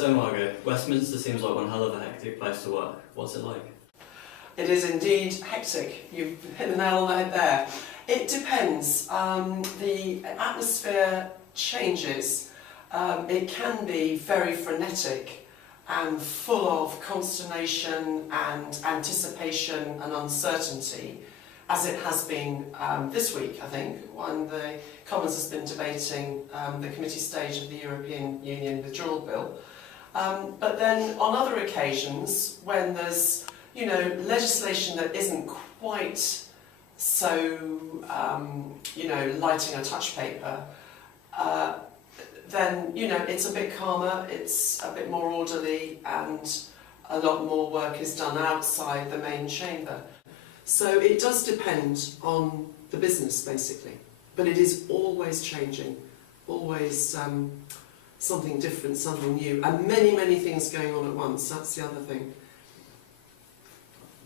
So Margot, Westminster seems like one hell of a hectic place to work. What's it like? It is indeed hectic. You've hit the nail on the head there. It depends. The atmosphere changes. It can be very frenetic and full of consternation and anticipation and uncertainty, as it has been this week, I think, when the Commons has been debating the committee stage of the European Union withdrawal bill. But then on other occasions, when there's legislation that isn't quite so, lighting a touch paper, then, it's a bit calmer, it's a bit more orderly, and a lot more work is done outside the main chamber. So it does depend on the business, basically. But it is always changing, always something different, something new, and many, many things going on at once. That's the other thing.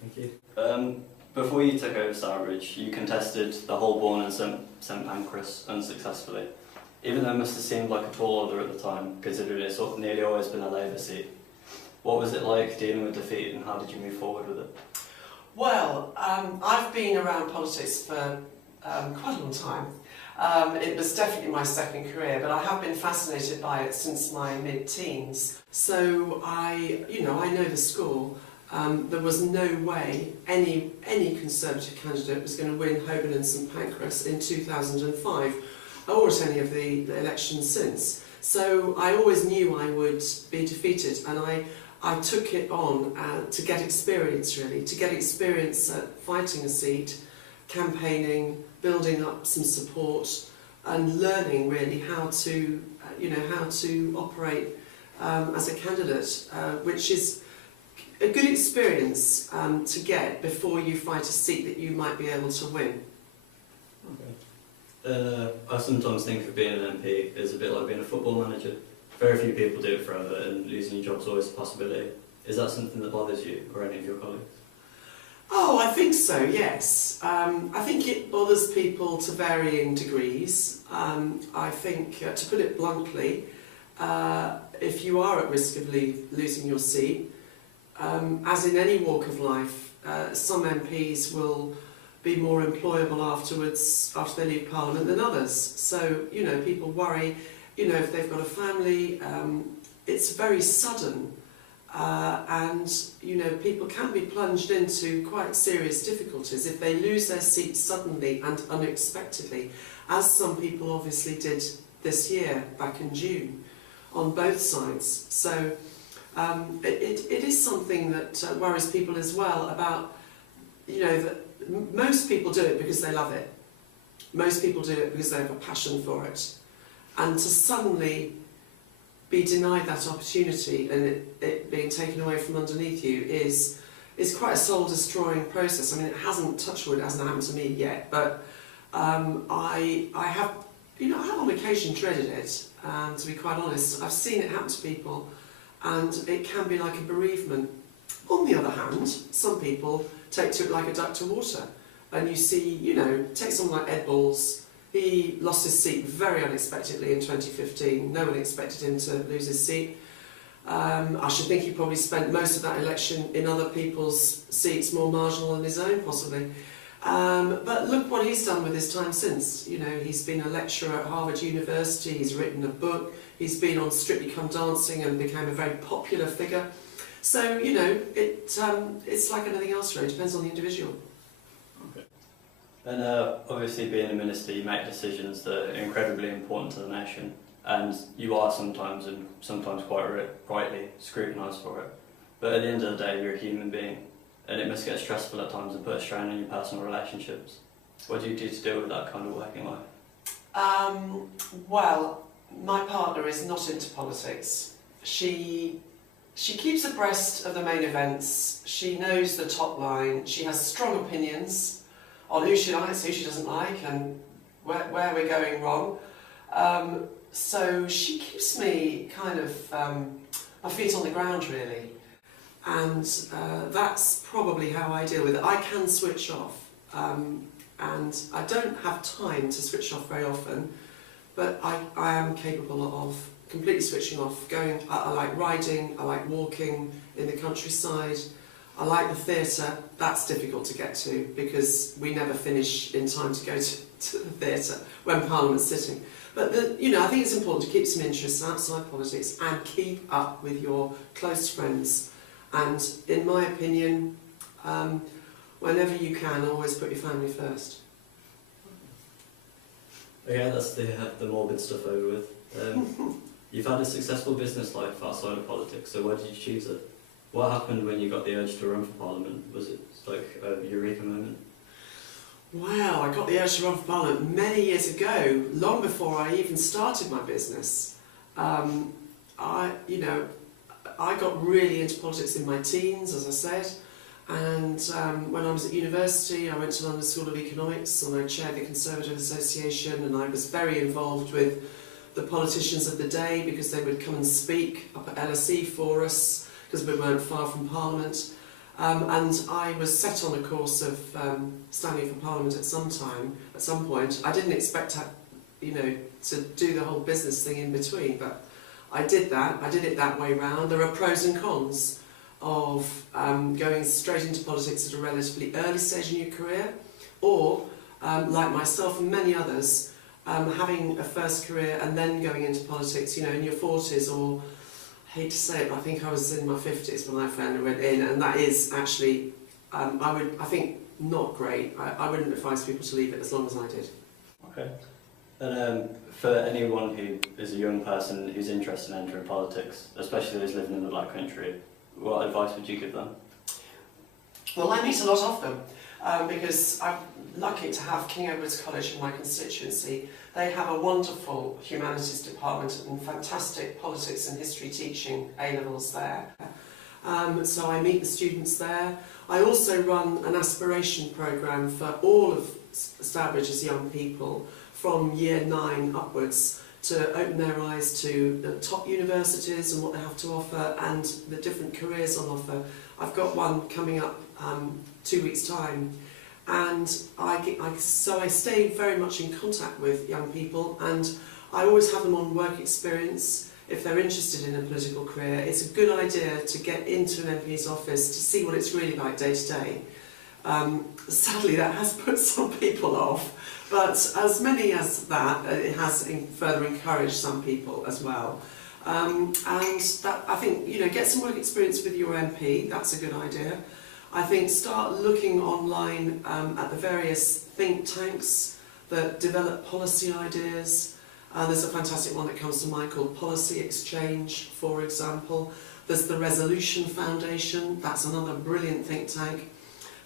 Thank you. Before you took over Stourbridge, you contested the Holborn and St Pancras unsuccessfully, even though it must have seemed like a tall order at the time, considering it's nearly always been a Labour seat. What was it like dealing with defeat, and how did you move forward with it? Well, I've been around politics for quite a long time. It was definitely my second career, but I have been fascinated by it since my mid-teens. So I know the score. There was no way any Conservative candidate was going to win Holborn and St Pancras in 2005, or at any of the elections since. So I always knew I would be defeated, and I took it on to get experience, really, to get experience at fighting a seat, campaigning, building up some support, and learning really how to operate as a candidate, which is a good experience to get before you fight a seat that you might be able to win. Okay. I sometimes think of being an MP as a bit like being a football manager. Very few people do it forever, and losing your job's always a possibility. Is that something that bothers you or any of your colleagues? Oh, I think so, yes. I think it bothers people to varying degrees. I think, to put it bluntly, if you are at risk of losing your seat, as in any walk of life, some MPs will be more employable afterwards, after they leave Parliament, than others. So, people worry, if they've got a family, it's very sudden. And people can be plunged into quite serious difficulties if they lose their seat suddenly and unexpectedly, as some people obviously did this year, back in June, on both sides. So it is something that worries people as well, about, that most people do it because they love it. Most people do it because they have a passion for it. And to suddenly be denied that opportunity and it being taken away from underneath you is quite a soul-destroying process. I mean, it hasn't, touch wood, it hasn't happened to me yet, but I have on occasion dreaded it, and to be quite honest, I've seen it happen to people, and it can be like a bereavement. On the other hand, some people take to it like a duck to water, and you see, take someone like Ed Balls. He lost his seat very unexpectedly in 2015. No one expected him to lose his seat. I should think he probably spent most of that election in other people's seats, more marginal than his own, possibly. But look what he's done with his time since. He's been a lecturer at Harvard University, he's written a book, he's been on Strictly Come Dancing and became a very popular figure. So, it's like anything else, really. It depends on the individual. And obviously, being a minister, you make decisions that are incredibly important to the nation, and you are sometimes quite rightly scrutinised for it. But at the end of the day, you're a human being, and it must get stressful at times and put a strain on your personal relationships. What do you do to deal with that kind of working life? Well, my partner is not into politics. She keeps abreast of the main events. She knows the top line. She has strong opinions on who she likes, who she doesn't like, and where we're going wrong. So she keeps me kind of my feet on the ground, really. And that's probably how I deal with it. I can switch off, and I don't have time to switch off very often, but I am capable of completely switching off, I like riding, I like walking in the countryside, I like the theatre. That's difficult to get to because we never finish in time to go to the theatre when Parliament's sitting. But I think it's important to keep some interests outside politics and keep up with your close friends. And in my opinion, whenever you can, always put your family first. Okay, that's the morbid stuff over with. You've had a successful business life outside of politics, so why did you choose it? What happened when you got the urge to run for Parliament? Was it like a eureka moment? Well, I got the urge to run for Parliament many years ago, long before I even started my business. I got really into politics in my teens, as I said, and when I was at university, I went to London School of Economics and I chaired the Conservative Association, and I was very involved with the politicians of the day because they would come and speak up at LSE for us because we weren't far from Parliament. And I was set on a course of standing for Parliament at some point. I didn't expect to do the whole business thing in between, but I did that. I did it that way round. There are pros and cons of going straight into politics at a relatively early stage in your career, or like myself and many others, having a first career and then going into politics, in your 40s, or I hate to say it, but I think I was in my 50s when I finally went in, and that is actually, I think, not great. I wouldn't advise people to leave it as long as I did. Okay. And for anyone who is a young person who's interested in entering politics, especially those living in the Black Country, what advice would you give them? Well, I meet a lot of them because I'm lucky to have King Edward's College in my constituency. They have a wonderful humanities department and fantastic politics and history teaching A-levels there. So I meet the students there. I also run an aspiration programme for all of Stourbridge as young people from year 9 upwards to open their eyes to the top universities and what they have to offer and the different careers on offer. I've got one coming up 2 weeks' time, and so I stay very much in contact with young people, and I always have them on work experience. If they're interested in a political career, it's a good idea to get into an MP's office to see what it's really like day to day. Sadly, that has put some people off, but as many as that, it has further encouraged some people as well. And that, I think, get some work experience with your MP, that's a good idea. I think start looking online at the various think tanks that develop policy ideas. There's a fantastic one that comes to mind called Policy Exchange, for example. There's the Resolution Foundation, that's another brilliant think tank,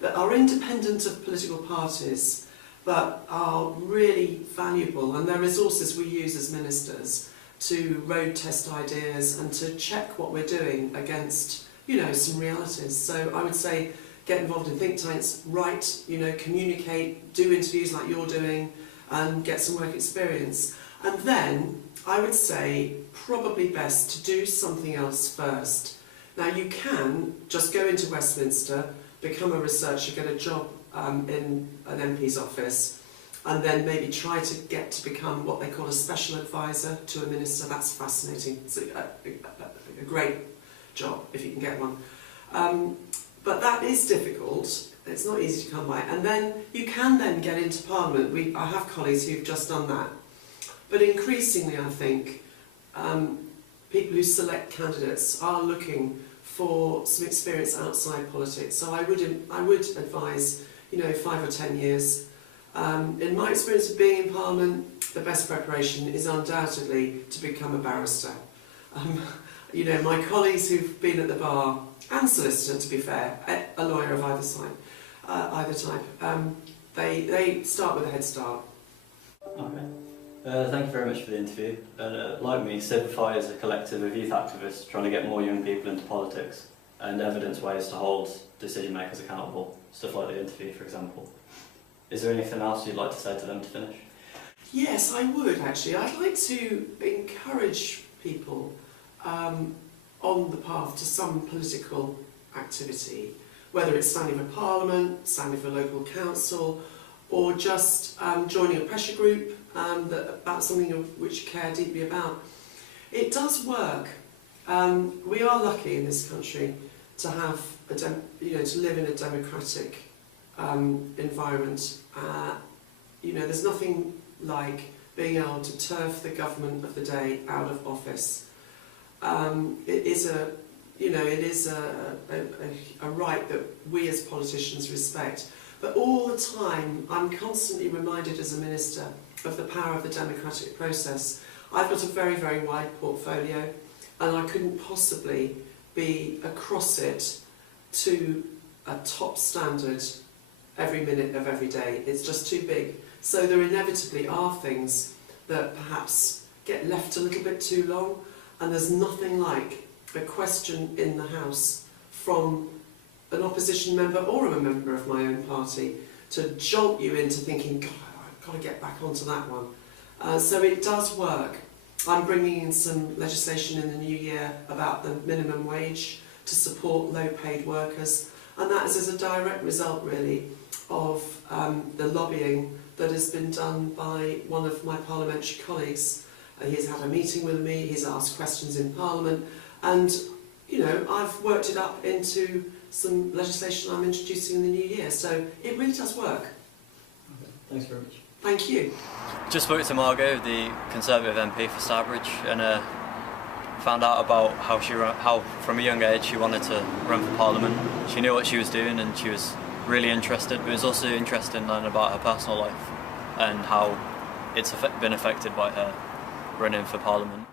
that are independent of political parties, but are really valuable, and they're resources we use as ministers to road test ideas and to check what we're doing against, some realities. So I would say get involved in think tanks, write, communicate, do interviews like you're doing, and get some work experience. And then I would say probably best to do something else first. Now you can just go into Westminster, become a researcher, get a job in an MP's office, and then maybe try to get to become what they call a special advisor to a minister. That's fascinating. It's a great job if you can get one. But that is difficult. It's not easy to come by. And then you can then get into Parliament. I have colleagues who've just done that. But increasingly, I think, people who select candidates are looking for some experience outside politics. So I would advise, 5 or 10 years. In my experience of being in Parliament, the best preparation is undoubtedly to become a barrister. My colleagues who've been at the bar, and solicitor to be fair, a lawyer of either type, they start with a head start. Okay. Thank you very much for the interview. And like me, Civify is a collective of youth activists trying to get more young people into politics and evidence ways to hold decision makers accountable, stuff like the interview, for example. Is there anything else you'd like to say to them to finish? Yes, I would actually. I'd like to encourage people on the path to some political activity, whether it's standing for Parliament, standing for local council, or just joining a pressure group about something which you care deeply about. It does work. We are lucky in this country to have to live in a democratic environment. There's nothing like being able to turf the government of the day out of office. It is a right that we as politicians respect. But all the time, I'm constantly reminded as a minister of the power of the democratic process. I've got a very, very wide portfolio, and I couldn't possibly be across it to a top standard every minute of every day. It's just too big. So there inevitably are things that perhaps get left a little bit too long, and there's nothing like a question in the House from an opposition member or a member of my own party to jolt you into thinking, God, I've got to get back onto that one. So it does work. I'm bringing in some legislation in the new year about the minimum wage to support low-paid workers, and that is as a direct result, really, of the lobbying that has been done by one of my parliamentary colleagues. He's had a meeting with me, he's asked questions in Parliament, and I've worked it up into some legislation I'm introducing in the new year, so it really does work. Okay. Thanks very much. Thank you. Just spoke to Margot, the Conservative MP for Starbridge, and found out about how from a young age she wanted to run for Parliament. She knew what she was doing and she was really interested, but it was also interesting in learning about her personal life and how it's been affected by her running for Parliament.